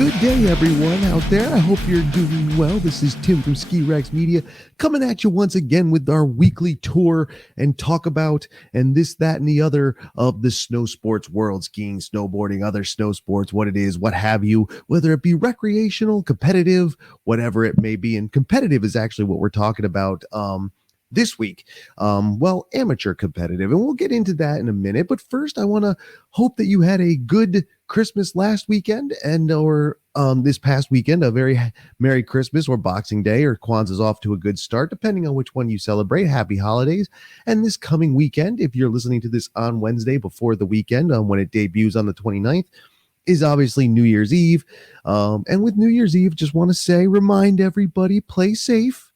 Good day, everyone out there. I hope you're doing well. This is Tim from Ski Rex Media coming at you once again with our weekly tour and talk about and this, that, and the other of the snow sports world, skiing, snowboarding, other snow sports, what it is, what have you, whether it be recreational, competitive, whatever it may be. And competitive is actually what we're talking about this week. Amateur competitive, and we'll get into that in a minute. But first, I want to hope that you had a good Christmas last weekend or this past weekend, a very Merry Christmas or Boxing Day or Kwanzaa's off to a good start, depending on which one you celebrate. Happy holidays. And this coming weekend, if you're listening to this on Wednesday before the weekend, when it debuts on the 29th, is obviously New Year's Eve. And with New Year's Eve, just want to say, remind everybody, play safe.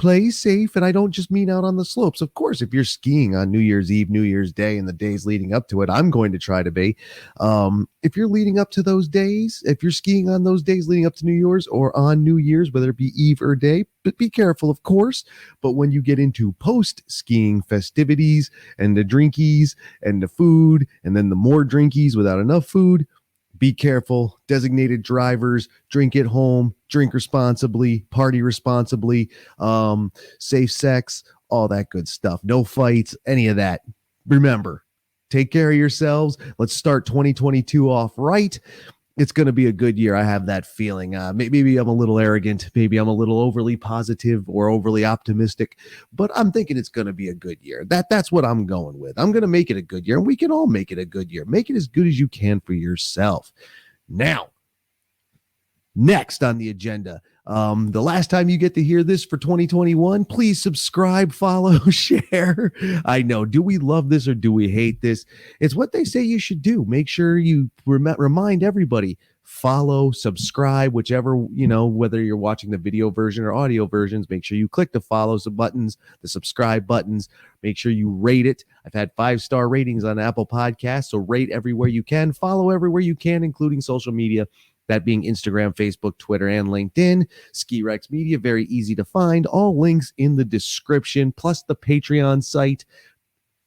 Play safe, and I don't just mean out on the slopes. Of course, if you're skiing on New Year's Eve, New Year's Day, and the days leading up to it, I'm going to try to be. If you're leading up to those days, if you're skiing on those days leading up to New Year's or on New Year's, whether it be Eve or day, but be careful, of course. But when you get into post-skiing festivities and the drinkies and the food, and then the more drinkies without enough food, be careful. Designated drivers, drink at home, drink responsibly, party responsibly, safe sex, all that good stuff. No fights, any of that. Remember, take care of yourselves. Let's start 2022 off right. It's going to be a good year. I have that feeling. Maybe I'm a little arrogant. Maybe I'm a little overly positive or overly optimistic, but I'm thinking it's going to be a good year. That's what I'm going with. I'm going to make it a good year, and we can all make it a good year. Make it as good as you can for yourself. Now, next on the agenda, the last time you get to hear this for 2021, please subscribe, follow, share. I know, do we love this or do we hate this? It's what they say you should do. Make sure you remind everybody, follow, subscribe, whichever, whether you're watching the video version or audio versions, make sure you click the follow buttons, the subscribe buttons. Make sure you rate it. I've had 5-star ratings on Apple Podcasts, so rate everywhere you can, follow everywhere you can, including social media. That being Instagram, Facebook, Twitter, and LinkedIn. Ski Rex Media, very easy to find. All links in the description, plus the Patreon site.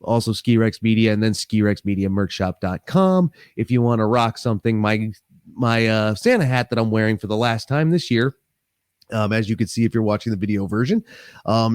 Also Ski Rex Media, and then skirexmediamerchshop.com. If you want to rock something, my Santa hat that I'm wearing for the last time this year, as you can see if you're watching the video version,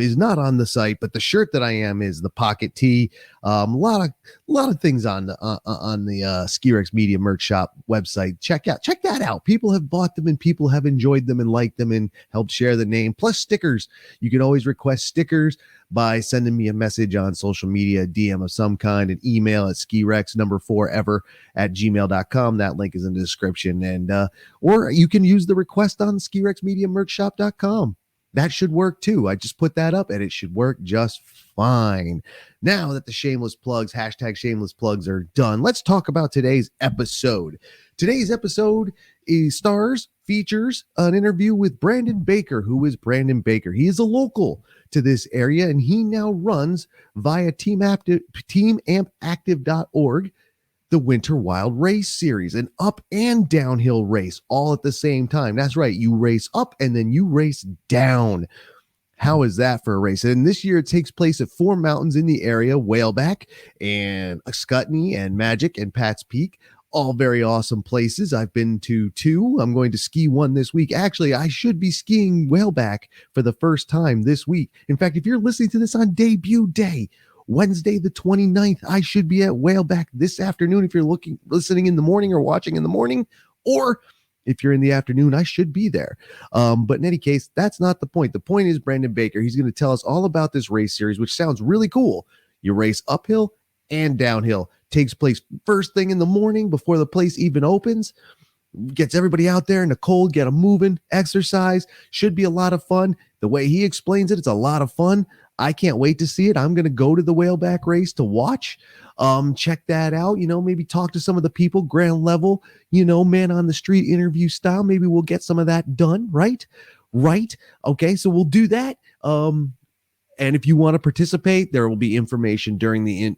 is not on the site, but the shirt that I am is the pocket tee. A lot of things on the Ski Rex Media merch shop website. Check that out. People have bought them and people have enjoyed them and liked them and helped share the name. Plus stickers. You can always request stickers by sending me a message on social media, DM of some kind, an email at skirex4ever@gmail.com. That link is in the description. And or you can use the request on skirexmediamerchshop.com. That should work too. I just put that up and it should work just fine. Now that the shameless plugs, #shameless plugs are done, let's talk about today's episode. Today's episode features an interview with Brandon Baker. Who is Brandon Baker? He is a local to this area, and he now runs via teamampactive.org the Winter Wild Race Series, an up and downhill race all at the same time. That's right. You race up and then you race down. How is that for a race? And this year it takes place at 4 mountains in the area: Whaleback and Scuttney and Magic and Pat's Peak. All very awesome places. I've been to 2. I'm going to ski 1 this week. Actually, I should be skiing Whaleback for the first time this week. In fact, if you're listening to this on debut day, Wednesday the 29th, I should be at Whaleback this afternoon. If you're listening in the morning or watching in the morning, or if you're in the afternoon, I should be there. But in any case, that's not the point. The point is Brandon Baker. He's going to tell us all about this race series, which sounds really cool. You race uphill and downhill. Takes place first thing in the morning before the place even opens. Gets everybody out there in the cold, get them moving, exercise. Should be a lot of fun. The way he explains it, it's a lot of fun. I can't wait to see it. I'm going to go to the Whaleback race to watch. Check that out. Maybe talk to some of the people, ground level, man on the street interview style. Maybe we'll get some of that done, right? Right. Okay. So we'll do that. And if you want to participate, there will be information during the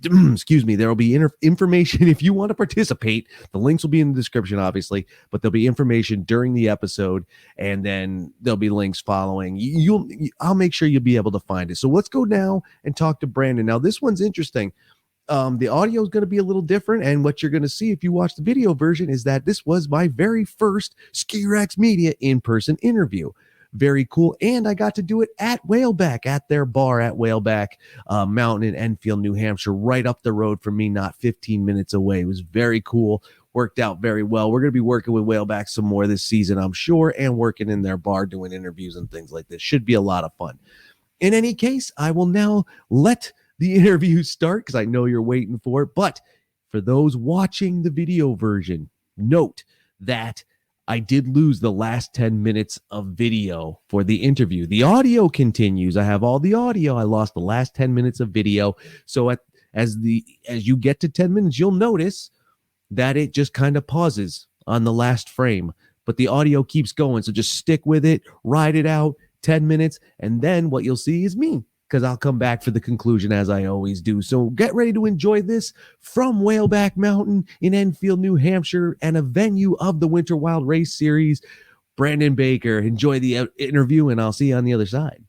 there will be information if you want to participate. The links will be in the description, obviously, but there'll be information during the episode, and then there'll be links following. I'll make sure you'll be able to find it. So let's go now and talk to Brandon. Now, this one's interesting. The audio is going to be a little different, and what you're going to see if you watch the video version is that this was my very first Ski Rex Media in-person interview. Very cool, and I got to do it at Whaleback, at their bar at Whaleback Mountain in Enfield, New Hampshire, right up the road from me, not 15 minutes away. It was very cool, worked out very well. We're going to be working with Whaleback some more this season, I'm sure, and working in their bar, doing interviews and things like this. Should be a lot of fun. In any case, I will now let the interview start because I know you're waiting for it. But for those watching the video version, note that I did lose the last 10 minutes of video for the interview. The audio continues. I have all the audio. I lost the last 10 minutes of video. So as you get to 10 minutes, you'll notice that it just kind of pauses on the last frame. But the audio keeps going. So just stick with it, ride it out, 10 minutes, and then what you'll see is me, because I'll come back for the conclusion as I always do. So get ready to enjoy this from Whaleback Mountain in Enfield, New Hampshire, and a venue of the Winter Wild Race Series. Brandon Baker, enjoy the interview, and I'll see you on the other side.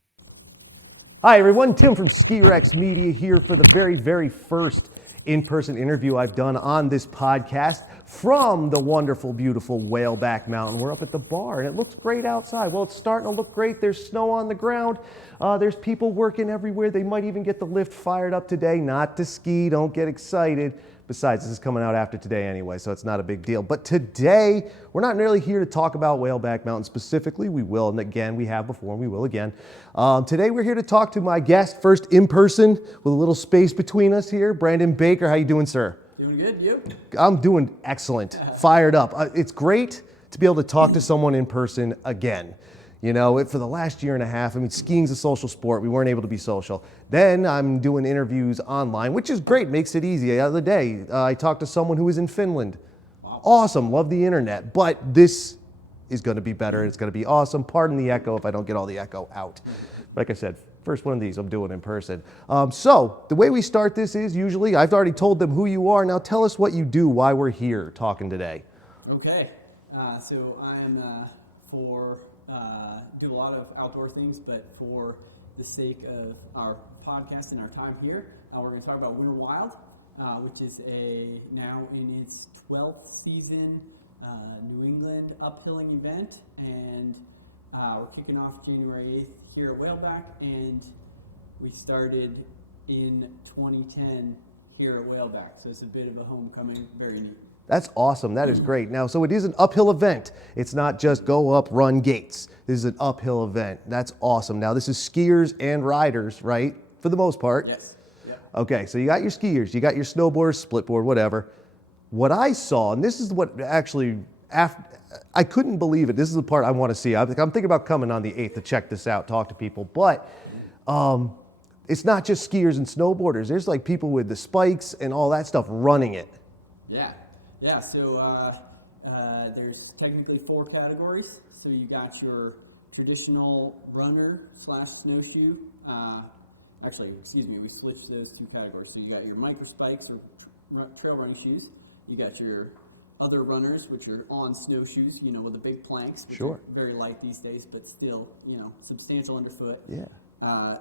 Hi, everyone. Tim from Ski Rex Media here for the very, very first in-person interview I've done on this podcast from the wonderful, beautiful Whaleback Mountain. We're up at the bar, and it looks great outside. Well, it's starting to look great. There's snow on the ground. There's people working everywhere. They might even get the lift fired up today. Not to ski. Don't get excited. Besides, this is coming out after today anyway, so it's not a big deal. But today, we're not really here to talk about Whaleback Mountain specifically. We will, and again, we have before, and we will again. Today, we're here to talk to my guest, first in person, with a little space between us here. Brandon Baker, how you doing, sir? Doing good, you? I'm doing excellent, fired up. It's great to be able to talk to someone in person again. You know, for the last year and a half, I mean, skiing's a social sport. We weren't able to be social. Then I'm doing interviews online, which is great, makes it easy. The other day, I talked to someone who was in Finland. Wow. Awesome, love the internet. But this is going to be better. It's going to be awesome. Pardon the echo if I don't get all the echo out. Like I said, first one of these I'm doing in person. So the way we start this is usually, I've already told them who you are. Now tell us what you do, why we're here talking today. Okay, so I'm do a lot of outdoor things, but for the sake of our podcast and our time here, we're going to talk about Winter Wild, which is now in its 12th season New England uphilling event, and we're kicking off January 8th here at Whaleback, and we started in 2010 here at Whaleback, so it's a bit of a homecoming, very neat. That's awesome. That is great. Now, so it is an uphill event. It's not just go up, run gates. This is an uphill event. That's awesome. Now, this is skiers and riders, right? For the most part. Yes. Yep. Okay, so you got your skiers, you got your snowboarders, splitboard, whatever. What I saw, and this is what actually, I couldn't believe it. This is the part I want to see. I'm thinking about coming on the 8th to check this out, talk to people. But it's not just skiers and snowboarders. There's like people with the spikes and all that stuff running it. Yeah, so there's technically 4 categories. So you got your traditional runner / snowshoe. We switched those 2 categories. So you got your micro spikes or trail running shoes. You got your other runners, which are on snowshoes, you know, with the big planks, which Sure. are very light these days, but still, you know, substantial underfoot. Yeah.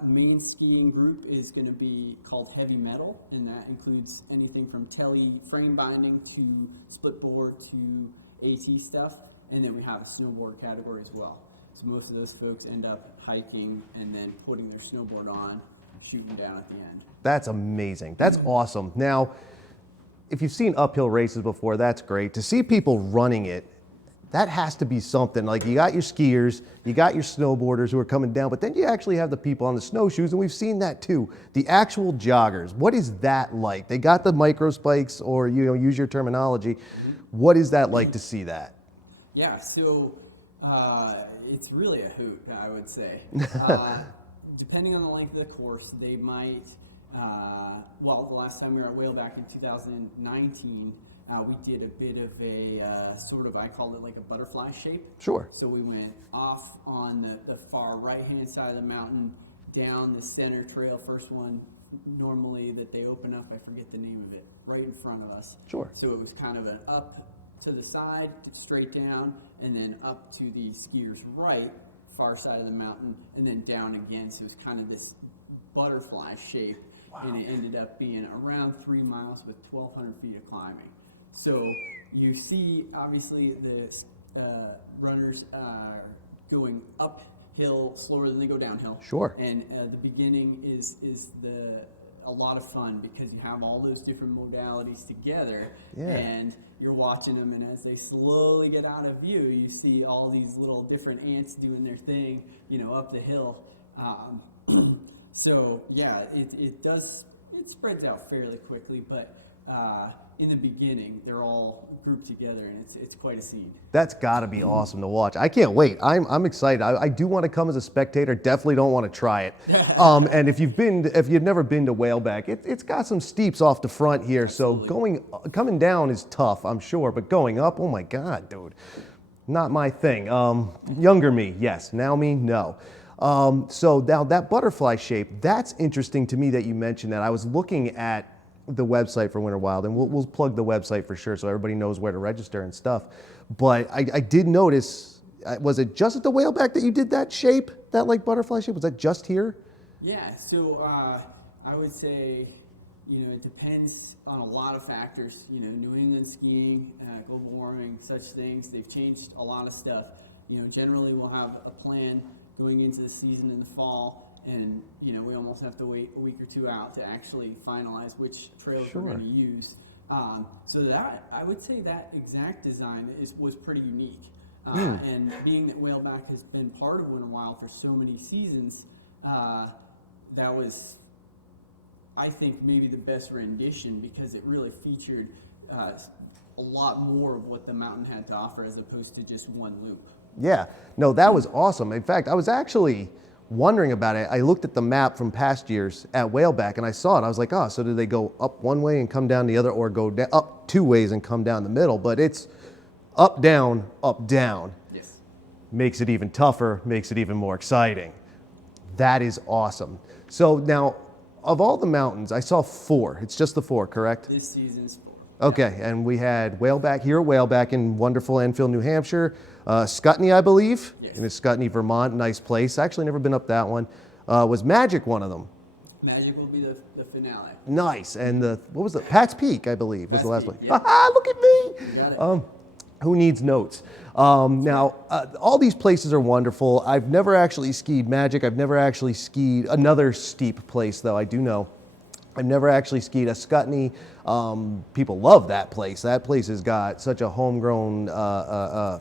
Main skiing group is going to be called heavy metal, and that includes anything from telly frame binding to split board to AT stuff, and then we have a snowboard category as well. So most of those folks end up hiking and then putting their snowboard on, shooting down at the end. That's amazing. That's awesome. Now, if you've seen uphill races before, that's great. To see people running it, that has to be something. Like, you got your skiers, you got your snowboarders who are coming down, but then you actually have the people on the snowshoes, and we've seen that too. The actual joggers, what is that like? They got the micro spikes, or, you know, use your terminology. What is that like to see that? Yeah, so it's really a hoot, I would say. Depending on the length of the course, they might, the last time we were at Whaleback in 2019, we did a bit of a I called it like a butterfly shape. Sure. So we went off on the far right-hand side of the mountain, down the center trail, first one normally that they open up, I forget the name of it, right in front of us. Sure. So it was kind of an up to the side, straight down, and then up to the skier's right, far side of the mountain, and then down again. So it's kind of this butterfly shape. and it ended up being around 3 miles with 1,200 feet of climbing. So you see, obviously, the runners going uphill slower than they go downhill. Sure. And the beginning is a lot of fun because you have all those different modalities together, and you're watching them, and as they slowly get out of view, you see all these little different ants doing their thing, up the hill. So yeah, it spreads out fairly quickly, but in the beginning, they're all grouped together, and it's quite a scene. That's got to be awesome to watch. I can't wait. I'm excited. I do want to come as a spectator. Definitely don't want to try it. And if you've never been to Whaleback, it's got some steeps off the front here. Absolutely. So coming down is tough, I'm sure, but going up, oh my God, dude, not my thing. Younger me, yes. Now me, no. So now that butterfly shape, that's interesting to me that you mentioned that. I was looking at the website for Winter Wild, and we'll plug the website for sure so everybody knows where to register and stuff. But I did notice, was it just at the Whaleback that you did that shape, that like butterfly shape? Was that just here? Yeah, so I would say, it depends on a lot of factors. New England skiing, global warming, such things. They've changed a lot of stuff. Generally we'll have a plan going into the season in the fall, and we almost have to wait a week or two out to actually finalize which trails we're going to use. So that I would say that exact design was pretty unique. And being that Whaleback has been part of Winter Wild for so many seasons, that was, I think, maybe the best rendition because it really featured a lot more of what the mountain had to offer as opposed to just one loop. Yeah, no, that was awesome. In fact, I was actually wondering about it. I looked at the map from past years at Whaleback and I saw it. I was like, oh, so did they go up one way and come down the other, or go up two ways and come down the middle? But it's up, down, up, down. Yes. Makes it even tougher, makes it even more exciting. That is awesome. So now, of all the mountains, I saw 4. It's just the 4, correct? This season's 4. Okay, and we had Whaleback here, Whaleback in wonderful Enfield, New Hampshire. Scutney, I believe, Yes. in Scutney, Vermont, nice place. Actually, never been up that one. Was Magic one of them? Magic will be the finale. Nice. And what was it? Pat's Peak, I believe, was the last Peak, one. yeah. Look at me. You got it. Who needs notes? Now, all these places are wonderful. I've never actually skied Magic. I've never actually skied another steep place, though, I do know. I've never actually skied a Scutney. People love that place. That place has got such a homegrown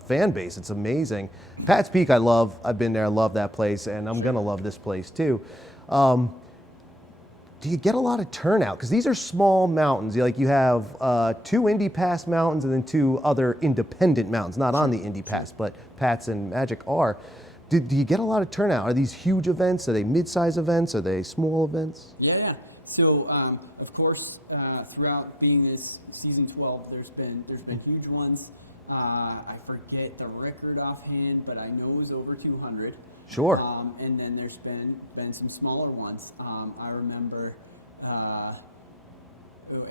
fan base. It's amazing. Pat's Peak I love. I've been there. I love that place, and I'm going to love this place too. Do you get a lot of turnout? Because these are small mountains. Like you have 2 Indy Pass mountains and then 2 other independent mountains. Not on the Indy Pass, but Pat's and Magic are. Do you get a lot of turnout? Are these huge events? Are they mid-size events? Are they small events? Yeah. So, of course, throughout being this season 12, there's been huge ones. I forget the record offhand, but I know it was over 200. Sure. And then there's been some smaller ones. I remember,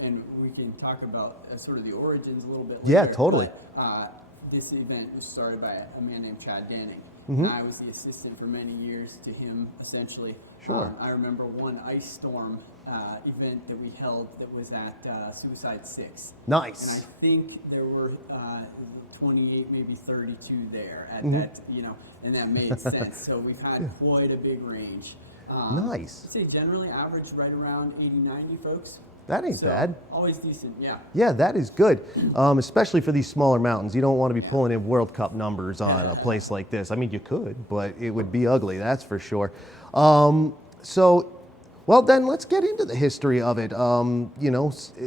and we can talk about sort of the origins a little bit later. Yeah, totally. But, this event was started by a man named Chad Danning. Mm-hmm. I was the assistant for many years to him, essentially. Sure. I remember one ice storm event that we held that was at Suicide 6. Nice. And I think there were 28, maybe 32 there at Mm-hmm. that, and that made sense. So we've had quite a big range. Nice. I'd say generally average right around 80, 90 folks. That ain't bad. Always decent, yeah. Yeah, that is good, especially for these smaller mountains. You don't want to be pulling in World Cup numbers on a place like this. I mean, you could, but it would be ugly, that's for sure. Well, then let's get into the history of it.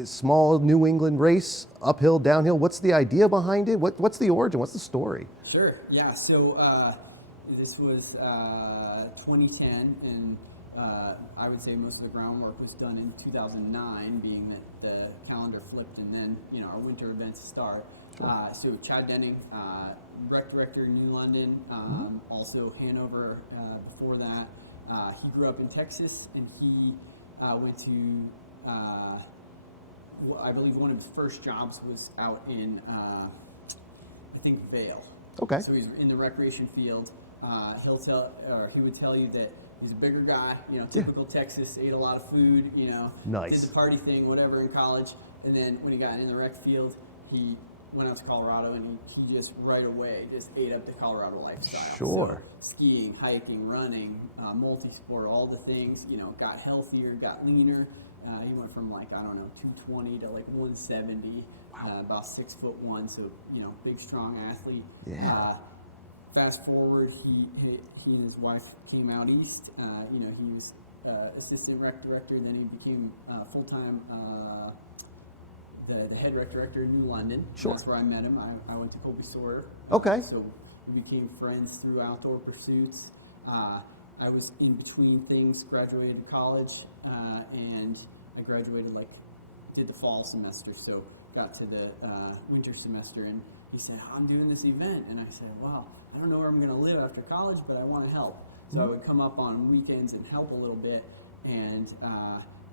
Small New England race, uphill, downhill. What's the idea behind it? What's the origin? What's the story? Sure, yeah. So this was 2010, and I would say most of the groundwork was done in 2009, being that the calendar flipped and then, our winter events start. Sure. So Chad Denning, rec director in New London, also Hanover before that. He grew up in Texas, and he went to, I believe one of his first jobs was out in, I think, Vail. Okay. So he's in the recreation field. he would tell you that he's a bigger guy, typical Texas, ate a lot of food, Nice. did the party thing, whatever, in college. And then when he got in the rec field, he went out to Colorado, and he just right away just ate up the Colorado lifestyle. Sure. So, skiing, hiking, running, multi-sport, all the things, got healthier, got leaner. He went from 220 to 170, about 6'1", so big strong athlete. Yeah. Fast forward, he and his wife came out east. He was assistant rec director, then he became full-time the head rec director in New London. Sure. That's where I met him. I went to Colby Sawyer. Okay. So we became friends through outdoor pursuits. I was in between things, graduated college, and I graduated did the fall semester, so got to the winter semester, and he said, I'm doing this event, and I said, wow, I don't know where I'm going to live after college, but I want to help. So I would come up on weekends and help a little bit, and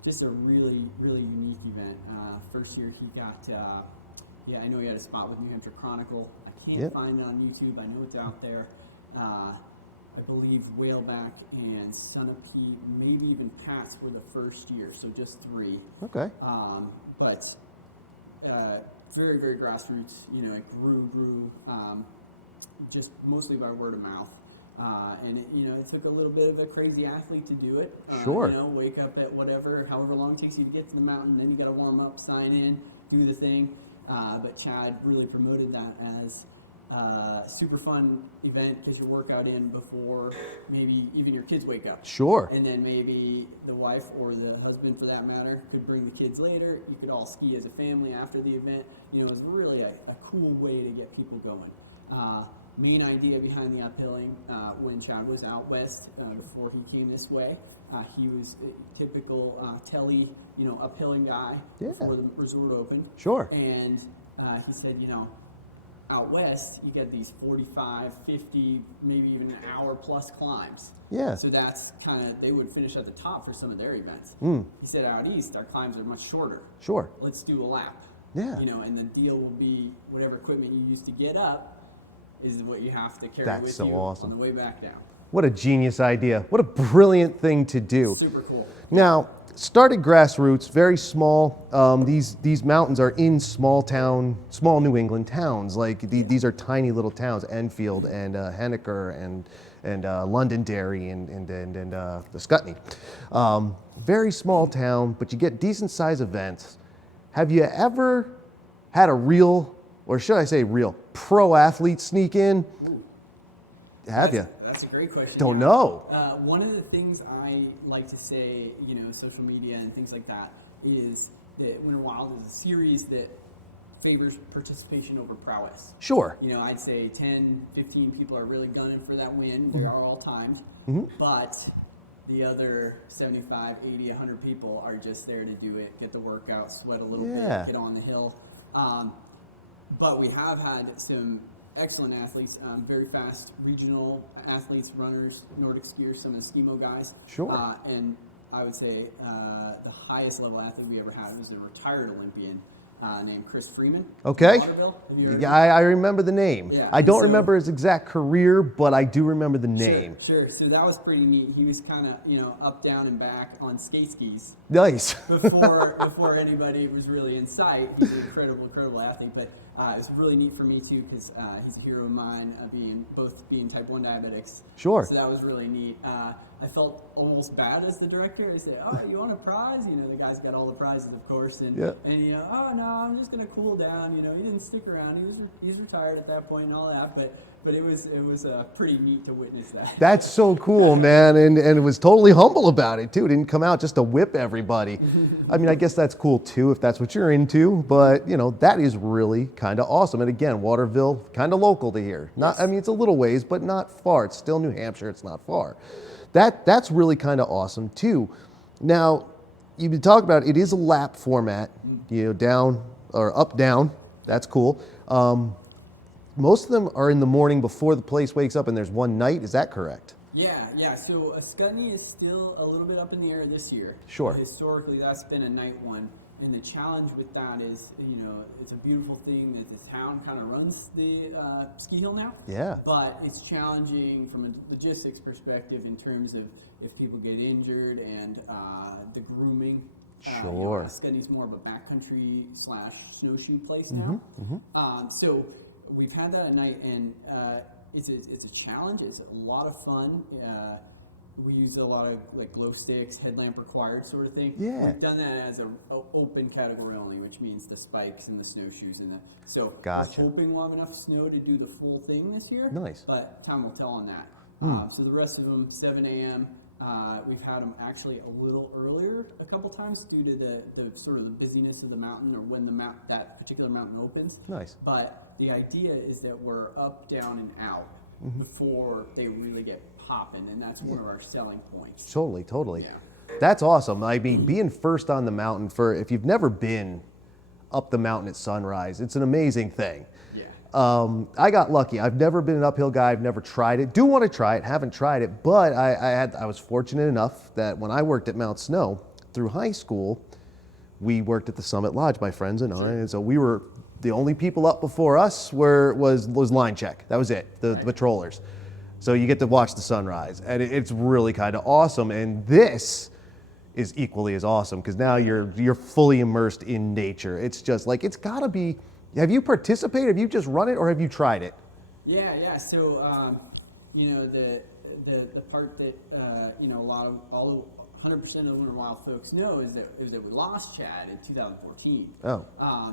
just a really, really unique event. First year he got, I know he had a spot with New Hampshire Chronicle. I can't find it on YouTube. I know it's out there. I believe Whaleback and Sunapee, maybe even Pats were the first year, so just 3. Okay. But very, very grassroots. It grew, just mostly by word of mouth. And it took a little bit of a crazy athlete to do it. Sure. Wake up at however long it takes you to get to the mountain, then you got to warm up, sign in, do the thing. But Chad really promoted that as super fun event, get your workout in before maybe even your kids wake up. Sure. And then maybe the wife or the husband, for that matter, could bring the kids later. You could all ski as a family after the event. It was really a cool way to get people going. Main idea behind the uphilling, when Chad was out west, before he came this way, he was a typical telly, uphilling guy before the resort opened. Sure. And he said, out west, you get these 45, 50, maybe even an hour plus climbs. Yeah. So that's they would finish at the top for some of their events. He said out east, our climbs are much shorter. Sure. Let's do a lap. Yeah. And the deal will be whatever equipment you use to get up is what you have to carry That's with so you awesome. on the way back down. What a genius idea. What a brilliant thing to do. Super cool. Now, started grassroots, very small. These mountains are in small New England towns. These are tiny little towns, Enfield and Henniker and Londonderry and the Scutney. Very small town, but you get decent size events. Have you ever had a real, or should I say real, pro athlete sneak in? Ooh. Have you? That's a great question. Don't know. One of the things I like to say, social media and things like that, is that Winter Wild is a series that favors participation over prowess. Sure. I'd say 10, 15 people are really gunning for that win. They are all timed. But the other 75, 80, 100 people are just there to do it, get the workout, sweat a little bit, get on the hill. But we have had some excellent athletes, very fast regional athletes, runners, Nordic skiers, some of the skimo guys. Sure. And I would say the highest level athlete we ever had was a retired Olympian named Chris Freeman. Okay. Waterville. Have you heard of him? Yeah, I remember the name. Yeah, I don't so- remember his exact career, but I do remember the name. Sure. So that was pretty neat. He was kind of, up, down, and back on skis Nice. before anybody was really in sight. He's an incredible athlete. But it's really neat for me too, because he's a hero of mine, being type 1 diabetics. Sure. So that was really neat. I felt almost bad as the director. I said, "Oh, you want a prize?" The guy's got all the prizes, of course, and "Oh no, I'm just gonna cool down." He didn't stick around. He's retired at that point and all that. But it was pretty neat to witness that. That's so cool, man, and it was totally humble about it too. Didn't come out just to whip everybody. I mean, I guess that's cool too if that's what you're into. But that is really kind of awesome. And again, Waterville, kind of local to here. I mean, it's a little ways, but not far. It's still New Hampshire. It's not far. That's really kind of awesome too. Now, you've been talking about it is a lap format. Down or up, down. That's cool. Most of them are in the morning before the place wakes up, and there's one night. Is that correct? Yeah. So Scutney is still a little bit up in the air this year. Sure. Historically, that's been a night one. And the challenge with that is, it's a beautiful thing that the town kind of runs the ski hill now. Yeah. But it's challenging from a logistics perspective in terms of if people get injured and the grooming. Sure. Scunny's more of a backcountry / snowshoe place now. So we've had that at night, and it's a challenge. It's a lot of fun. We use a lot of like glow sticks, headlamp required sort of thing. Yeah. We've done that as an open category only, which means the spikes and the snowshoes and that. So Gotcha. we're hoping we'll have enough snow to do the full thing this year. Nice. But time will tell on that. So the rest of them, 7 a.m. We've had them actually a little earlier a couple times due to the sort of the busyness of the mountain or when that particular mountain opens. Nice. But the idea is that we're up, down, and out before they really get popping, and that's one of our selling points. Totally. Yeah. That's awesome. I mean, being first on the mountain if you've never been up the mountain at sunrise, it's an amazing thing. Yeah. I got lucky. I've never been an uphill guy. I've never tried it. Do want to try it. Haven't tried it, but I was fortunate enough that when I worked at Mount Snow through high school, we worked at the Summit Lodge, my friends and I, and so we were the only people up before us was line check. That was it. The patrollers. So you get to watch the sunrise, and it's really kind of awesome. And this is equally as awesome because now you're fully immersed in nature. It's just like it's got to be. Have you participated? Have you just run it, or have you tried it? Yeah. So the part that all 100% of Winter Wild folks know is that we lost Chad in 2014. Oh.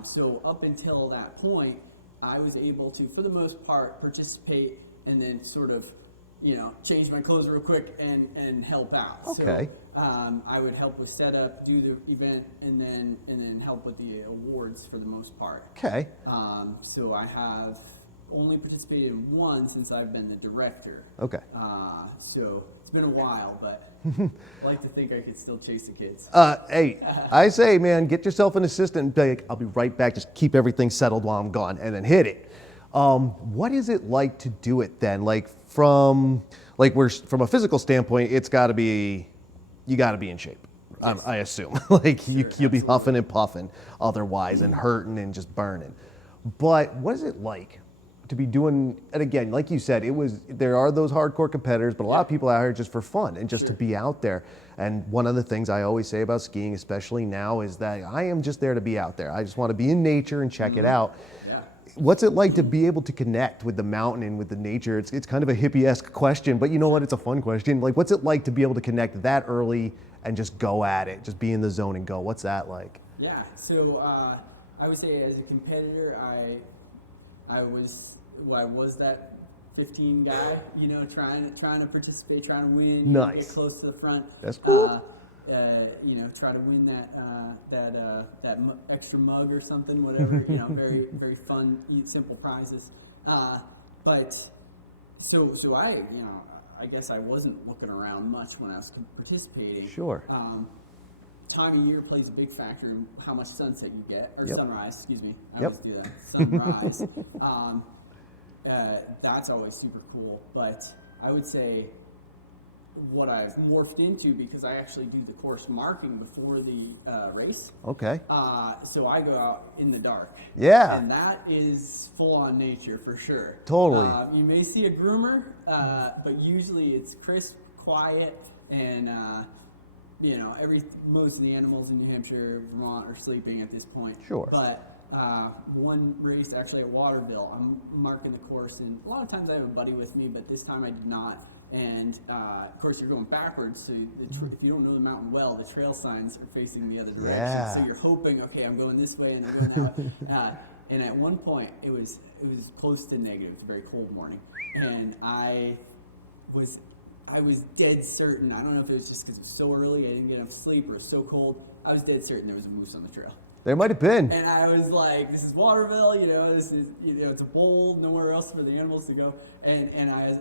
So up until that point, I was able to, for the most part, participate and then sort of, change my clothes real quick and help out. Okay. So I would help with setup, do the event, and then help with the awards for the most part. Okay. So I have only participated in one since I've been the director. Okay. So it's been a while, but I like to think I could still chase the kids. Hey, I say, man, get yourself an assistant and be like, I'll be right back. Just keep everything settled while I'm gone, and then hit it. What is it like to do it then? From a physical standpoint, you got to be in shape. Yes. I assume. Sure, You'll be huffing and puffing otherwise and hurting and just burning. But what is it like to be doing, and again, like you said, there are those hardcore competitors, but a lot of people out here just for fun and just to be out there. And one of the things I always say about skiing, especially now, is that I am just there to be out there. I just want to be in nature and check it out. Yeah. What's it like to be able to connect with the mountain and with the nature? It's kind of a hippie-esque question, but you know what? It's a fun question. What's it like to be able to connect that early and just go at it, just be in the zone and go? What's that like? Yeah. So I would say as a competitor, I was that 15 guy, trying to participate, trying to win, Nice. get close to the front. That's cool. Try to win that extra mug or something, whatever. Very very fun, simple prizes. But so I guess I wasn't looking around much when I was participating. Sure. Time of year plays a big factor in how much sunset you get, or sunrise, excuse me. I Yep. always do that. Sunrise. That's always super cool. But I would say what I've morphed into, because I actually do the course marking before the race. Okay. So I go out in the dark. Yeah. And that is full on nature for sure. Totally. You may see a groomer, but usually it's crisp, quiet, and most of the animals in New Hampshire, Vermont are sleeping at this point. Sure. But one race actually at Waterville, I'm marking the course, and a lot of times I have a buddy with me, but this time I did not. And of course, you're going backwards, so if you don't know the mountain well, the trail signs are facing the other direction. Yeah. So you're hoping, okay, I'm going this way and I'm going that way. And at one point, it was close to negative. It was a very cold morning, and I was dead certain. I don't know if it was just because it was so early, I didn't get enough sleep, or it was so cold. I was dead certain there was a moose on the trail. There might have been. And I was like, this is Waterville, this is, it's a bowl, nowhere else for the animals to go. And I was,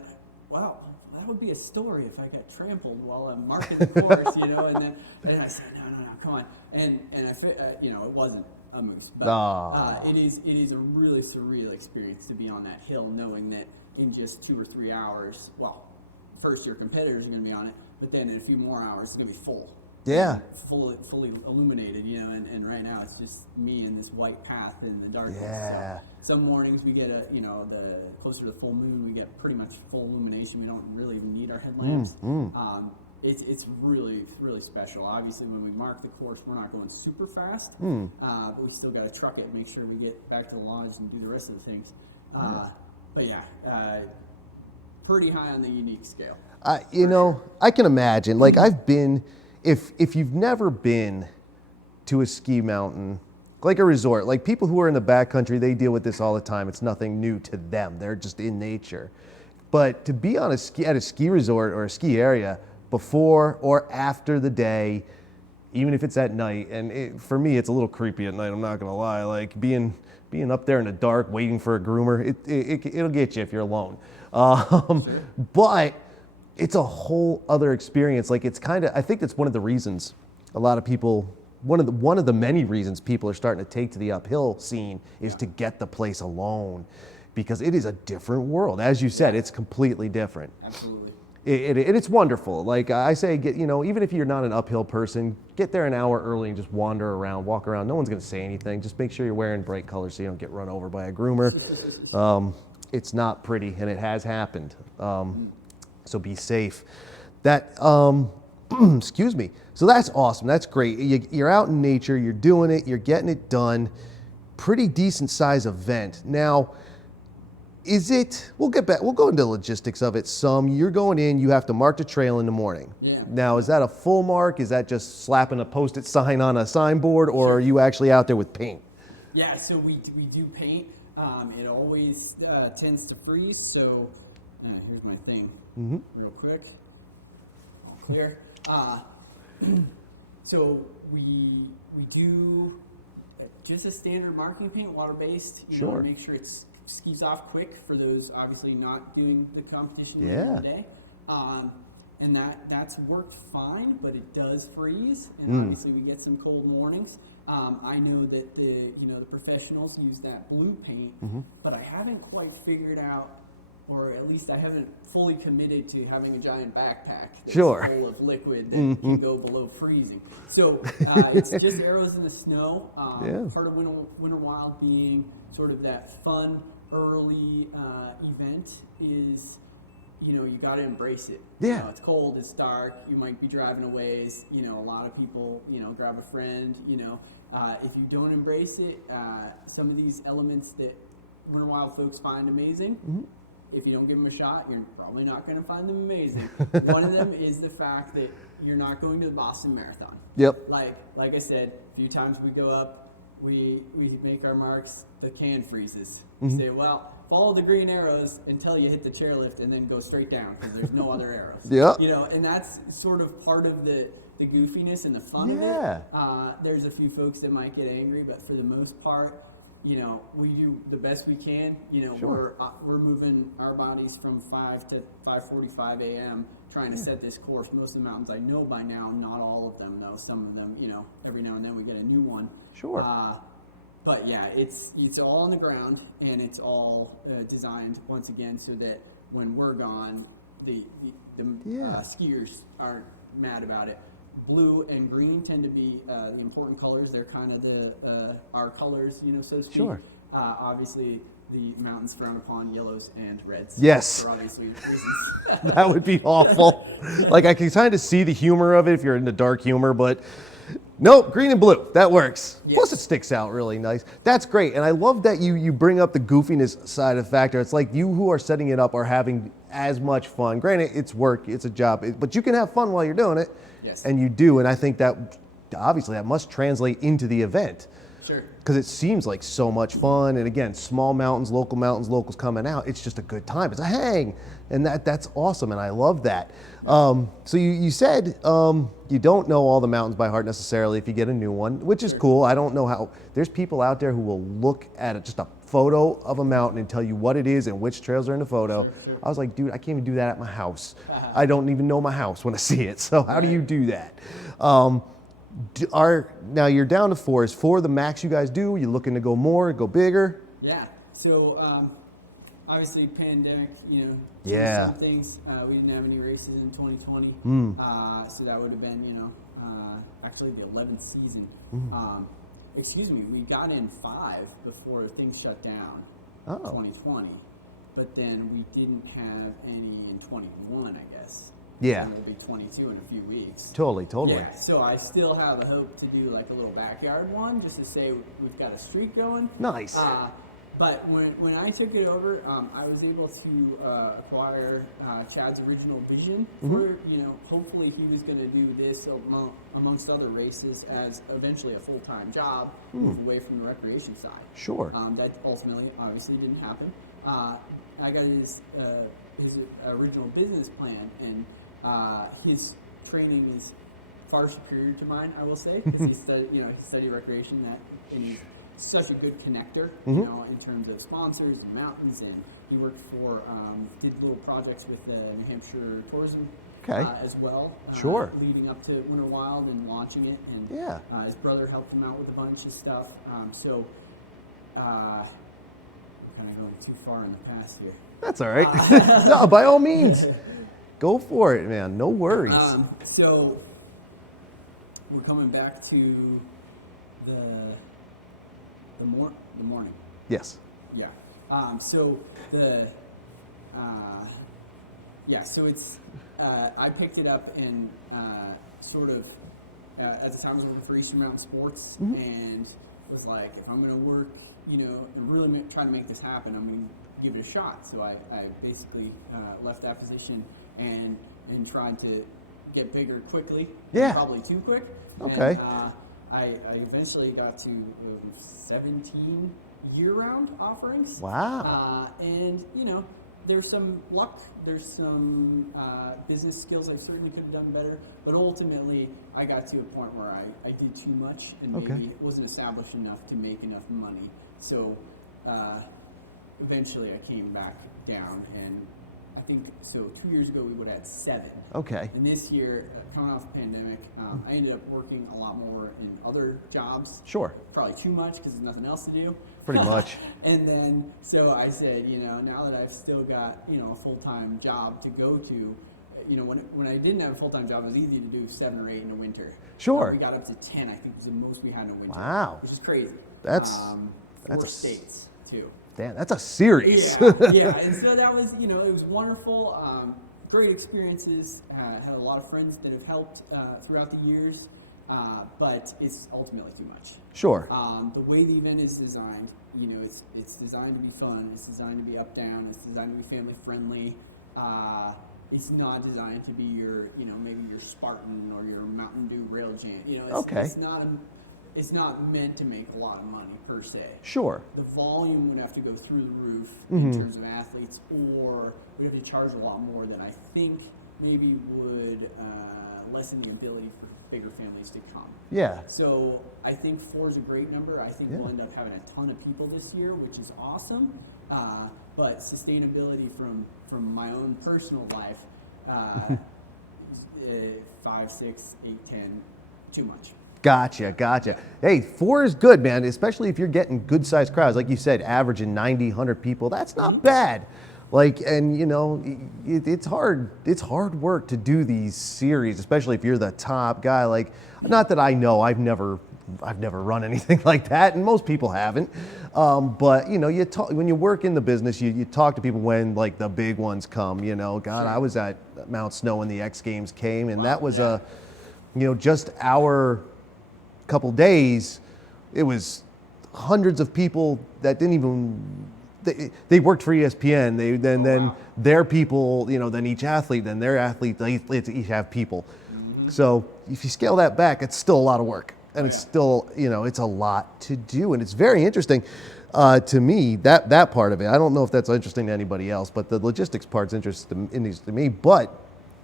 wow, that would be a story if I got trampled while I'm marking the course, and then I said, no, come on. And it wasn't a moose. But it is a really surreal experience to be on that hill, knowing that in just 2 or 3 hours, well, first your competitors are going to be on it, but then in a few more hours it's going to be full. Yeah. Fully illuminated, and right now it's just me and this white path in the darkness. Yeah. So some mornings we get the closer to the full moon, we get pretty much full illumination. We don't really even need our headlamps. It's really, really special. Obviously, when we mark the course, we're not going super fast, but we still got to truck it and make sure we get back to the lodge and do the rest of the things. But yeah, pretty high on the unique scale. I can imagine. Like I've been, if you've never been to a ski mountain, like a resort, like people who are in the backcountry, they deal with this all the time. It's nothing new to them. They're just in nature. But to be on at a ski resort or a ski area before or after the day, even if it's at night, and for me, it's a little creepy at night. I'm not gonna lie. Like being up there in the dark, waiting for a groomer, it'll get you if you're alone. But it's a whole other experience. Like I think that's one of the reasons a lot of people, one of the many reasons people are starting to take to the uphill scene is to get the place alone, because it is a different world. As you said, it's completely different. Absolutely. It's wonderful. Like I say, even if you're not an uphill person, get there an hour early and just wander around, walk around. No one's going to say anything. Just make sure you're wearing bright colors so you don't get run over by a groomer. It's not pretty, and it has happened. So be safe. Excuse me. So that's awesome. That's great. You're out in nature. You're doing it. You're getting it done. Pretty decent size event. Now, we'll go into the logistics of it some. You're going in, you have to mark the trail in the morning. Yeah. Now, is that a full mark? Is that just slapping a Post-it sign on a signboard, or are you actually out there with paint? Yeah, so we do paint. It always tends to freeze, so here's my thing real quick. All clear. So we do just a standard marking paint, water-based. Sure. Make sure it skis off quick for those obviously not doing the competition Yeah. today. And that's worked fine, but it does freeze, and obviously we get some cold mornings. I know that the professionals use that blue paint, but I haven't quite figured out, or at least I haven't fully committed to having a giant backpack that's full of liquid that can go below freezing. So it's just arrows in the snow. Part of Winter Wild being sort of that fun early event is, you got to embrace it. Yeah. It's cold, it's dark, you might be driving a ways, a lot of people, grab a friend, if you don't embrace it, some of these elements that Winter Wild folks find amazing, if you don't give them a shot, you're probably not going to find them amazing. One of them is the fact that you're not going to the Boston Marathon. Yep. Like I said, a few times we go up, we make our marks, the can freezes. We say, well, follow the green arrows until you hit the chairlift and then go straight down because there's no other arrows. Yeah. And that's sort of part of the goofiness and the fun of it. There's a few folks that might get angry, but for the most part, we do the best we can. We're moving our bodies from 5 to 5:45 a.m. trying to set this course. Most of the mountains I know by now, not all of them though. Some of them, every now and then we get a new one. Sure. But yeah, it's all on the ground, and it's all designed once again so that when we're gone, the skiers aren't mad about it. Blue and green tend to be the important colors. They're kind of our colors, so to speak. Sure. Obviously, the mountains frown upon yellows and reds. Yes. For obvious reasons. That would be awful. Like I can kind of see the humor of it if you're into dark humor, but nope, green and blue, that works. Yes. Plus it sticks out really nice. That's great, and I love that you bring up the goofiness side of the factor. It's like you who are setting it up are having as much fun. Granted, it's work, it's a job, but you can have fun while you're doing it. Yes. And you do, and I think that obviously that must translate into the event. Sure. Because it seems like so much fun, and again, small mountains, locals coming out. It's just a good time. It's a hang, and that's awesome, and I love that. So you said you don't know all the mountains by heart necessarily if you get a new one, which is cool. I don't know how. There's people out there who will look at just a photo of a mountain and tell you what it is and which trails are in the photo. Sure. I was like, dude, I can't even do that at my house. I don't even know my house when I see it. So how do you do that? Now you're down to 4. Is 4 the max you guys do? You looking to go more, go bigger? Yeah. So obviously pandemic, Yeah. some things. We didn't have any races in 2020, so that would have been, actually the 11th season. Excuse me, we got in 5 before things shut down. Oh. 2020, but then we didn't have any in 21, I guess. Yeah. And it'll be 22 in a few weeks. Totally. Yeah, so I still have a hope to do like a little backyard one, just to say we've got a streak going. Nice. But when I took it over, I was able to acquire Chad's original vision for, hopefully he was going to do this amongst other races as eventually a full-time job, move away from the recreation side. Sure. That ultimately, obviously, didn't happen. I got his original business plan, and his training is far superior to mine, I will say, because he studied recreation, and he's such a good connector, in terms of sponsors and mountains, and he worked for, did little projects with the New Hampshire Tourism as well. Sure. Leading up to Winter Wild and launching it, and his brother helped him out with a bunch of stuff. Kind of going too far in the past here. That's all right. No, by all means, go for it, man. No worries. So we're coming back to the morning. Yes. Yeah. So it's I picked it up and sort of at the time I was working for Eastern Mountain Sports, and was like, if I'm going to work, and really trying to make this happen, I'm going to give it a shot. So I basically left that position and tried to get bigger quickly. Yeah. Probably too quick. Okay. And, I eventually got to 17 year-round offerings. Wow. And, there's some luck, there's some business skills I certainly could have done better, but ultimately I got to a point where I did too much and maybe it wasn't established enough to make enough money. So eventually I came back down, and I think, 2 years ago we would have had 7. Okay. And this year, coming off the pandemic, I ended up working a lot more in other jobs. Sure. Probably too much because there's nothing else to do. Pretty much. And then, so I said, now that I've still got, a full-time job to go to, when I didn't have a full-time job, it was easy to do 7 or 8 in the winter. Sure. We got up to 10, I think, was the most we had in a winter. Wow. Which is crazy. That's 4 states, too. Damn, that's a series. Yeah. And so that was, it was wonderful. Great experiences. Had a lot of friends that have helped throughout the years, but it's ultimately too much. Sure. The way the event is designed, it's designed to be fun. It's designed to be up down. It's designed to be family friendly. It's not designed to be your, maybe your Spartan or your Mountain Dew rail jam. It's not meant to make a lot of money per se. Sure. The volume would have to go through the roof in terms of athletes, or we'd have to charge a lot more than I think maybe would lessen the ability for bigger families to come. Yeah. So I think 4 is a great number. I think we'll end up having a ton of people this year, which is awesome. But sustainability from my own personal life, 5, 6, 8, 10, too much. Gotcha. Hey, 4 is good, man, especially if you're getting good-sized crowds. Like you said, averaging 90, 100 people. That's not bad. It's hard work to do these series, especially if you're the top guy. Like, not that I know, I've never run anything like that, and most people haven't. But you talk, when you work in the business, you talk to people when like the big ones come. God, I was at Mount Snow when the X Games came, and that was just our couple days. It was hundreds of people that didn't even. They worked for ESPN. Then their people, then each athlete, then their athlete, they each have people. So if you scale that back, it's still a lot of work, and it's still, it's a lot to do, and it's very interesting to me, that part of it. I don't know if that's interesting to anybody else, but the logistics part's interesting to me. But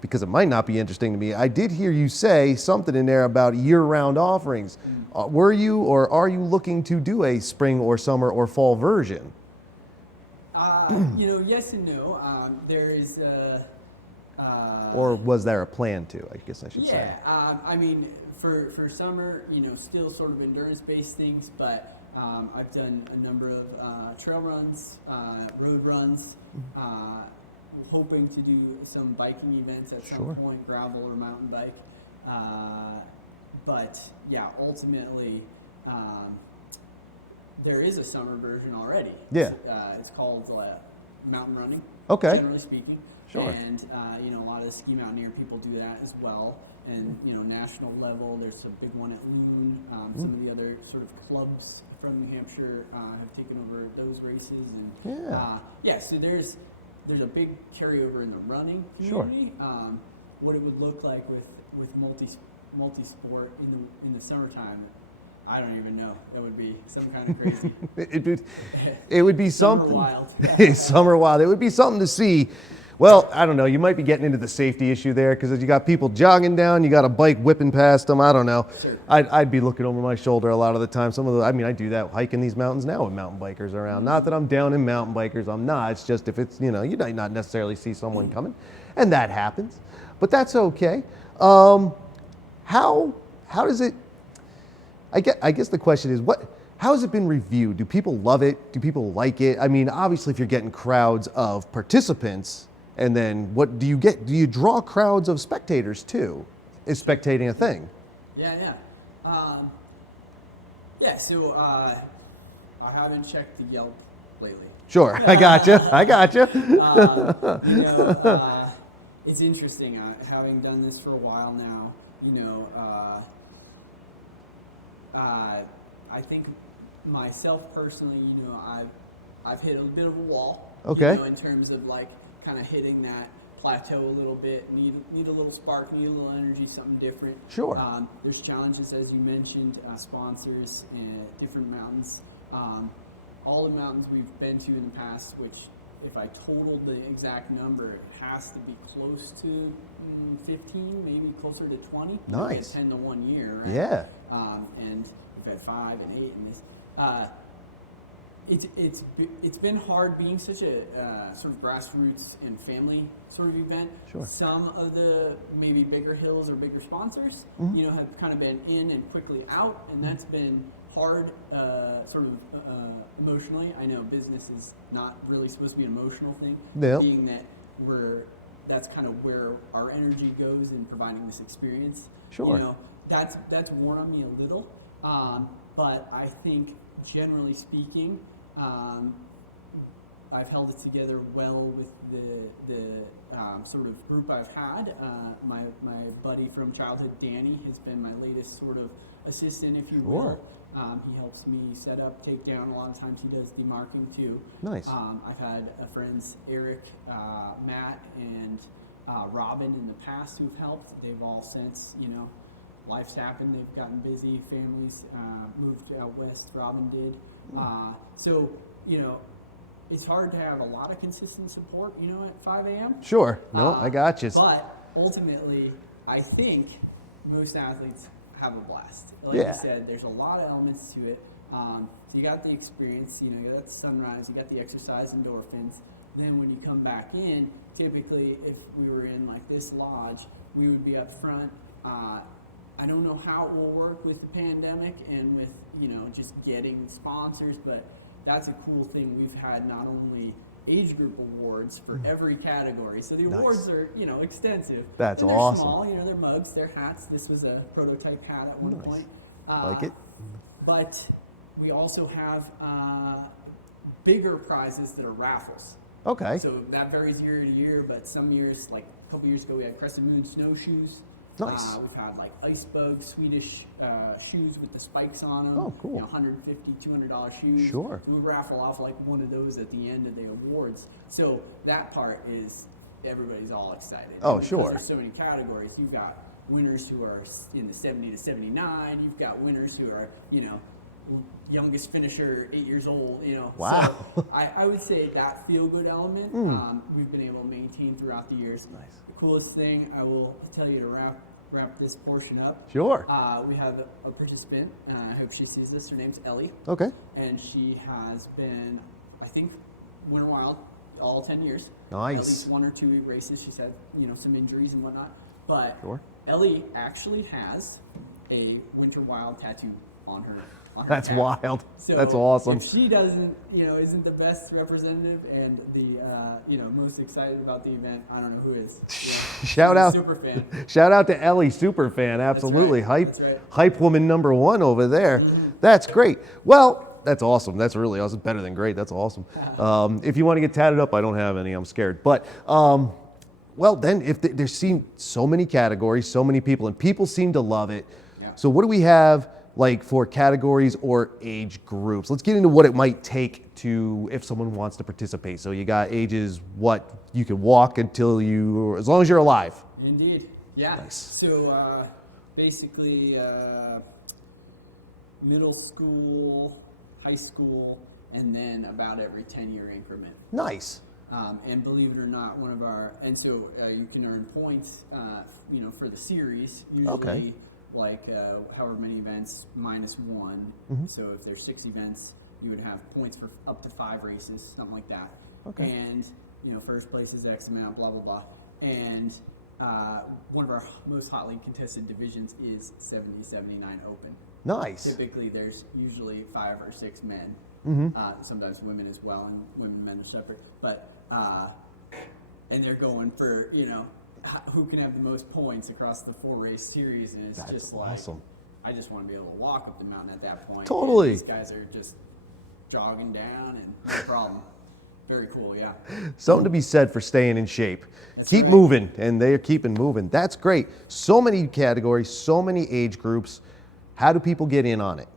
because it might not be interesting to me, I did hear you say something in there about year-round offerings. Were you or are you looking to do a spring or summer or fall version? Yes and no. There is or was there a plan to, I guess I should say. Yeah, for summer, still sort of endurance-based things, but I've done a number of trail runs, road runs, hoping to do some biking events at some point, gravel or mountain bike. But yeah, ultimately, there is a summer version already. Yeah. It's called mountain running. Okay. Generally speaking. Sure. And a lot of the ski mountaineer people do that as well. And national level, there's a big one at Loon. Some of the other sort of clubs from New Hampshire have taken over those races. And so there's a big carryover in the running community. What it would look like with multi-sport in the summertime, I don't even know. That would be some kind of crazy. it would be something. Summer wild. Summer wild. It would be something to see. Well, I don't know. You might be getting into the safety issue there because you got people jogging down, you got a bike whipping past them. I don't know. Sure. I'd be looking over my shoulder a lot of the time. I do that hiking these mountains now with mountain bikers around. Not that I'm down in mountain bikers. I'm not. It's just if it's, you might not necessarily see someone coming, and that happens. But that's okay. How does it? I guess the question is how has it been reviewed? Do people love it? Do people like it? I mean, obviously, if you're getting crowds of participants, and then what do you get? Do you draw crowds of spectators too? Is spectating a thing? Yeah. So I haven't checked the Yelp lately. Sure, I gotcha. It's interesting. Having done this for a while now, I think myself personally, I've hit a bit of a wall. Okay. In terms of kind of hitting that plateau a little bit. Need a little spark. Need a little energy. Something different. Sure. There's challenges, as you mentioned, sponsors in different mountains. All the mountains we've been to in the past, which if I totaled the exact number, it has to be close to 15, maybe closer to 20. Nice. 10 to 1 year, right? Yeah. And we've had 5 and 8 in this. It's been hard being such a sort of grassroots and family sort of event. Sure. Some of the maybe bigger hills or bigger sponsors, have kind of been in and quickly out, and that's been hard, sort of emotionally. I know business is not really supposed to be an emotional thing, being that that's kind of where our energy goes in providing this experience. Sure. That's worn on me a little, but I think generally speaking, I've held it together well with the sort of group I've had. My buddy from childhood, Danny, has been my latest sort of assistant, if you will. He helps me set up, take down. A lot of times he does the marking too. Nice. I've had friends Eric, Matt, and Robin in the past who've helped. They've all since, life's happened. They've gotten busy. Families moved out west. Robin did. So, it's hard to have a lot of consistent support, at 5 a.m. Sure. No, I got you. But ultimately, I think most athletes have a blast. Like Yeah. you said, there's a lot of elements to it. So you got the experience, you got the sunrise, you got the exercise endorphins. Then when you come back in, typically if we were in like this lodge, we would be up front. I don't know how it will work with the pandemic and with, just getting sponsors, but that's a cool thing. We've had not only age group awards for every category. So the awards are, extensive. That's and they're awesome. small, they're mugs, they're hats. This was a prototype hat at one point. Like it. But we also have bigger prizes that are raffles. Okay. So that varies year to year, but some years, like a couple years ago, we had Crescent Moon snowshoes. Nice. We've had like ice bug Swedish shoes with the spikes on them. Oh, cool. $150, $200 shoes. Sure. So we raffle off like one of those at the end of the awards. So that part is everybody's all excited. Oh, because sure. There's so many categories. You've got winners who are in the 70 to 79. You've got winners who are, youngest finisher, 8 years old. Wow. So I would say that feel-good element we've been able to maintain throughout the years. Nice. The coolest thing I will tell you to wrap this portion up. Sure. We have a participant. I hope she sees this. Her name's Ellie. Okay. And she has been, I think, Winter Wild all 10 years. Nice. At least 1 or 2 races. She's had, some injuries and whatnot. But Sure. Ellie actually has a Winter Wild tattoo on her on her That's tab. wild. So That's awesome. If she doesn't, isn't the best representative and the, most excited about the event, I don't know who is. Shout out, super fan. shout out to Ellie, super fan. Absolutely, right. hype, That's right. hype woman number one over there. That's great. Well, that's awesome. That's really awesome. Better than great. That's awesome. If you want to get tatted up, I don't have any. I'm scared. But well, then if there seem so many categories, so many people, and people seem to love it. Yeah. So what do we have like for categories or age groups? Let's get into what it might take to if someone wants to participate. So you got ages, what you can walk until you, as long as you're alive. Indeed. Yeah. Nice. So basically, middle school, high school, and then about every 10-year increment. Nice. And believe it or not, so you can earn points, for the series. Usually, Okay. like however many events minus one. Mm-hmm. So if there's 6 events, you would have points for up to 5 races, something like that. Okay. And first place is X amount, blah blah blah. And one of our most hotly contested divisions is 70-79 open. Nice. Typically, there's usually 5 or 6 men. Mm-hmm. Sometimes women as well, and women and men are separate. But and they're going for who can have the most points across the 4-race series, and it's That's just awesome. I just want to be able to walk up the mountain at that point. Totally. And these guys are just jogging down, and no problem. Very cool, yeah. Something to be said for staying in shape. That's Keep right. moving, and they're keeping moving. That's great. So many categories, so many age groups. How do people get in on it?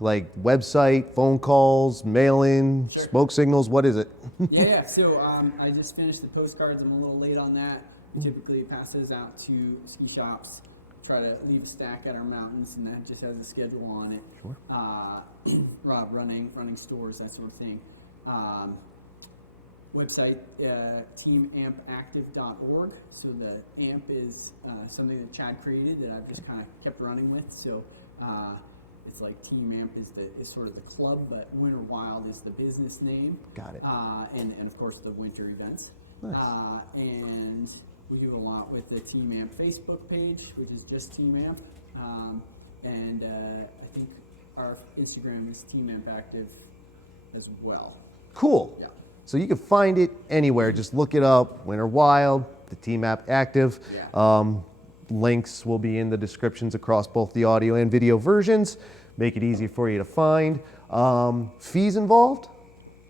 Like website, phone calls, mail-in, Sure. smoke signals, what is it? Yeah. So I just finished the postcards. I'm a little late on that. We typically pass those out to ski shops. Try to leave a stack at our mountains, and that just has a schedule on it. Sure. Running stores, that sort of thing. Website, teamampactive.org. So the AMP is something that Chad created that I've just kind of kept running with. So it's like Team AMP is sort of the club, but Winter Wild is the business name. Got it. And of course the winter events. Nice. And we do a lot with the Team AMP Facebook page, which is just Team AMP. And I think our Instagram is Team AMP Active as well. Cool. Yeah. So you can find it anywhere. Just look it up, Winter Wild, the Team App Active. Yeah. Links will be in the descriptions across both the audio and video versions. Make it easy for you to find. Fees involved?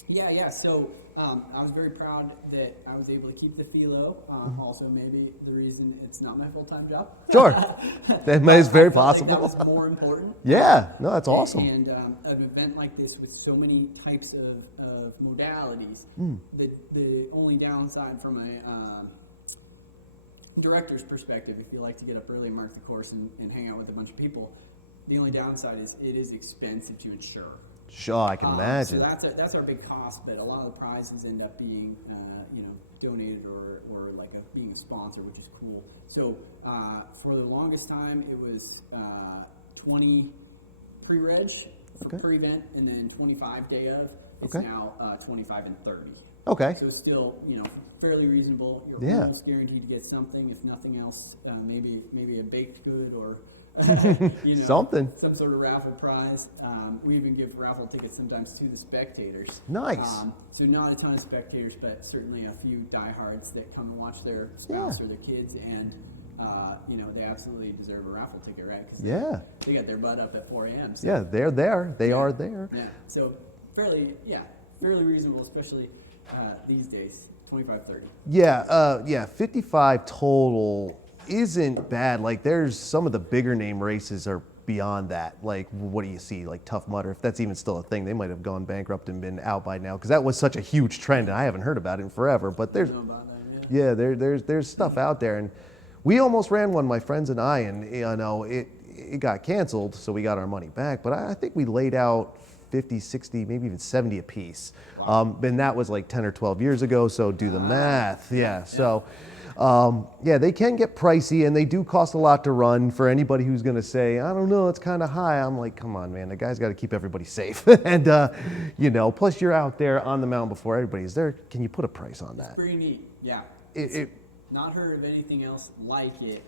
Yeah. So I was very proud that I was able to keep the fee low. Also, maybe the reason it's not my full-time job. Sure. That is very I felt like possible. that was more important. Yeah, no, that's awesome. And an event like this with so many types of modalities, the only downside from a director's perspective, if you like to get up early, mark the course, and hang out with a bunch of people, the only downside is it is expensive to insure. Sure, I can imagine. So that's our big cost, but a lot of the prizes end up being donated or like being a sponsor, which is cool. So for the longest time, it was 20 pre-reg for Okay. pre-event, and then 25 day of. It's Okay. now 25 and 30. Okay. So it's still, fairly reasonable. You're Yeah. almost guaranteed to get something, if nothing else, maybe a baked good or Something. some sort of raffle prize. We even give raffle tickets sometimes to the spectators. Nice. So not a ton of spectators, but certainly a few diehards that come and watch their spouse Yeah. or their kids, and they absolutely deserve a raffle ticket, right? 'Cause Yeah. they got their butt up at 4 a.m. So. Yeah, they're there. They are there. Yeah. So fairly reasonable, especially these days. 25, 30. Yeah, 55 total isn't bad. Like, there's some of the bigger name races are beyond that. Like, what do you see? Like Tough Mudder, if that's even still a thing, they might have gone bankrupt and been out by now, because that was such a huge trend, and I haven't heard about it in forever. But there's, Know about that, yeah. there's stuff out there, and we almost ran one, my friends and I, and it got canceled, so we got our money back. But I think we laid out 50, 60, maybe even 70 a piece. And that was like 10 or 12 years ago, so do the math. Yeah, so they can get pricey, and they do cost a lot to run. For anybody who's going to say, I don't know, it's kind of high, I'm like, come on, man, the guy's got to keep everybody safe. And, plus you're out there on the mountain before everybody's there. Can you put a price on that? Pretty neat, yeah. Not heard of anything else like it,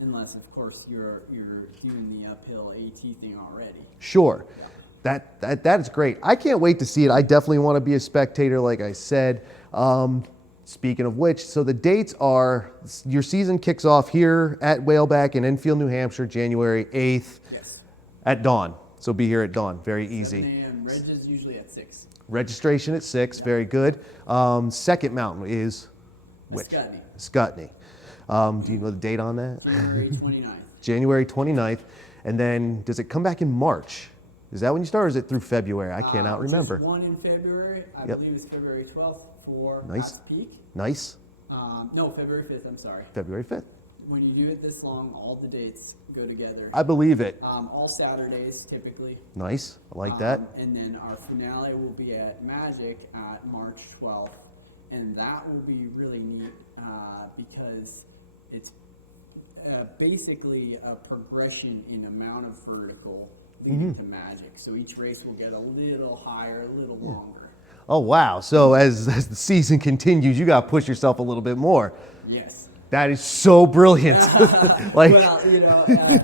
unless of course you're doing the uphill AT thing already. Sure. That is great. I can't wait to see it. I definitely want to be a spectator, like I said. Speaking of which, so the dates are, your season kicks off here at Whaleback in Enfield, New Hampshire, January 8th. Yes. At dawn. So be here at dawn. Very easy. 7 a.m. Reg is usually at 6. Registration at 6. Very good. Second mountain is which? Scutney. Scutney. Do you know the date on that? January 29th. January 29th. And then does it come back in March? Is that when you start, or is it through February? I cannot remember. Just one in February. I believe it's February 12th for Nice. Last Peak. Nice. No, February 5th. I'm sorry. February 5th. When you do it this long, all the dates go together. I believe it. All Saturdays, typically. Nice. I like that. And then our finale will be at Magic at March 12th. And that will be really neat because it's basically a progression in amount of vertical leading to Magic. So each race will get a little higher, a little longer. Oh, wow. So as the season continues, you got to push yourself a little bit more. Yes. That is so brilliant. Like, well,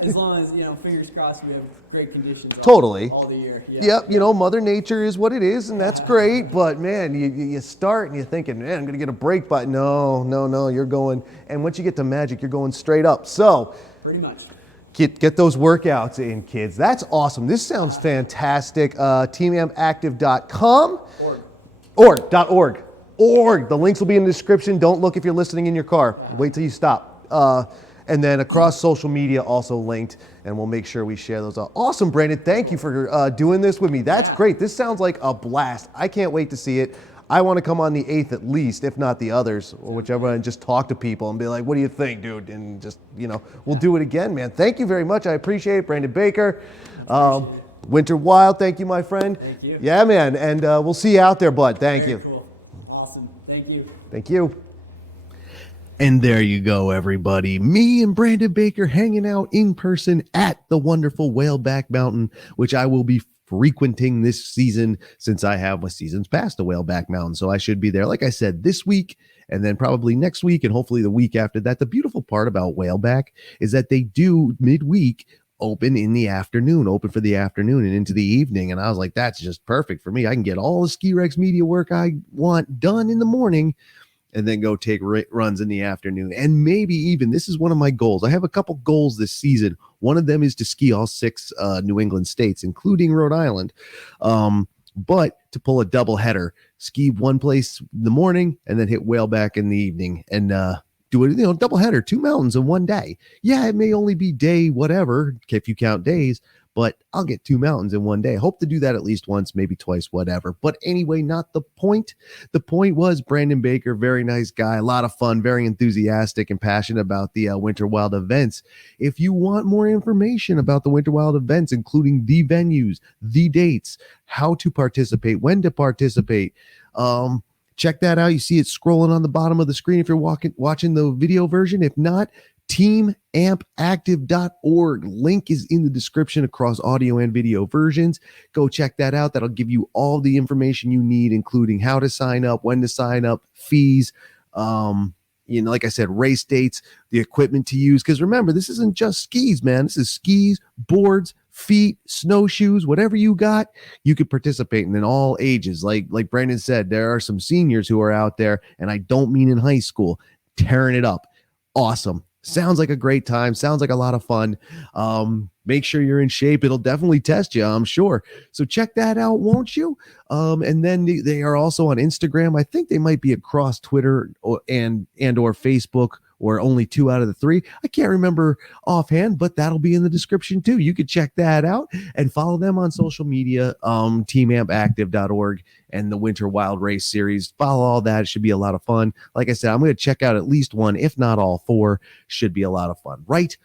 as long as, fingers crossed, we have great conditions totally. all the year. Yeah. Yep, Mother Nature is what it is, and that's great. But, man, you start and you're thinking, man, I'm going to get a break. But no, you're going. And once you get to Magic, you're going straight up. So pretty much. Get those workouts in, kids. That's awesome. This sounds fantastic. teamampactive.com. Org. The links will be in the description. Don't look if you're listening in your car. Wait till you stop. And then across social media also linked, and we'll make sure we share those. Awesome, Brandon. Thank you for doing this with me. That's great. This sounds like a blast. I can't wait to see it. I want to come on the 8th at least, if not the others, or whichever, and just talk to people and be like, what do you think, dude? And just, we'll do it again, man. Thank you very much. I appreciate it. Brandon Baker. Winter Wild, thank you, my friend. Thank you. Yeah, man. And we'll see you out there, bud. Thank you. Cool. Awesome. Thank you. Thank you. And there you go, everybody. Me and Brandon Baker hanging out in person at the wonderful Whaleback Mountain, which I will be frequenting this season since I have my seasons past the Whaleback Mountain. So I should be there, like I said, this week and then probably next week and hopefully the week after that. The beautiful part about Whaleback is that they do midweek open in the afternoon, open for the afternoon and into the evening. And I was like, that's just perfect for me. I can get all the Ski Rex media work I want done in the morning and then go take runs in the afternoon. And maybe even, this is one of my goals. I have a couple goals this season. One of them is to ski all 6 New England states, including Rhode Island. But to pull a double header, ski one place in the morning and then hit Whaleback in the evening and do it, double header, 2 mountains in one day. Yeah, it may only be day whatever, if you count days, but I'll get 2 mountains in one day. Hope to do that at least once, maybe twice, whatever. But anyway, not the point. The point was Brandon Baker, very nice guy, a lot of fun, very enthusiastic and passionate about the Winter Wild events. If you want more information about the Winter Wild events, including the venues, the dates, how to participate, when to participate, check that out. You see it scrolling on the bottom of the screen if you're watching the video version. If not, teamampactive.org. Link is in the description across audio and video versions. Go check that out. That'll give you all the information you need, including how to sign up, when to sign up, fees, like I said, race dates, the equipment to use. Because remember, this isn't just skis, man. This is skis, boards, feet, snowshoes, whatever you got, you could participate in all ages. Like Brandon said, there are some seniors who are out there, and I don't mean in high school, tearing it up. Awesome. Sounds like a great time. Sounds like a lot of fun. Make sure you're in shape. It'll definitely test you, I'm sure. So check that out, won't you? And then they are also on Instagram. I think they might be across Twitter or Facebook, or only 2 out of the 3. I can't remember offhand, but that'll be in the description too. You could check that out and follow them on social media, teamampactive.org and the Winter Wild Race Series. Follow all that. It should be a lot of fun. Like I said, I'm going to check out at least 1, if not all 4. Should be a lot of fun. Right.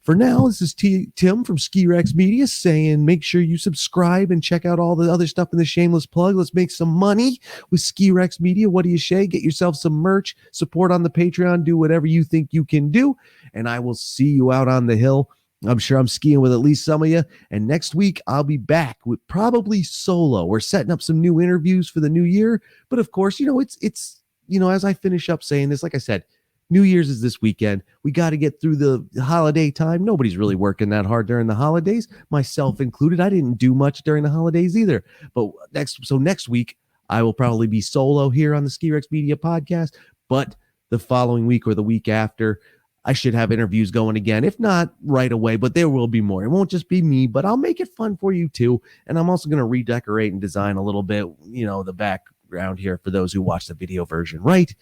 For now, this is Tim from Ski Rex Media saying make sure you subscribe and check out all the other stuff in the shameless plug. Let's make some money with Ski Rex Media. What do you say? Get yourself some merch, support on the Patreon, do whatever you think you can do, and I will see you out on the hill. I'm sure I'm skiing with at least some of you, and next week I'll be back with probably solo. We're setting up some new interviews for the new year, but of course, it's as I finish up saying this, like I said, New Year's is this weekend. We got to get through the holiday time. Nobody's really working that hard during the holidays, myself included. I didn't do much during the holidays either. But next week, I will probably be solo here on the Ski Rex Media podcast. But the following week or the week after, I should have interviews going again. If not right away, but there will be more. It won't just be me, but I'll make it fun for you too. And I'm also going to redecorate and design a little bit, the background here for those who watch the video version. Right.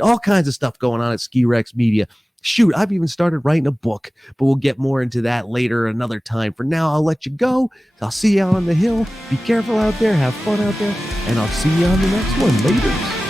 All kinds of stuff going on at Ski Rex Media. Shoot, I've even started writing a book, but we'll get more into that later another time. For now, I'll let you go. I'll see you out on the hill. Be careful out there. Have fun out there. And I'll see you on the next one. Later.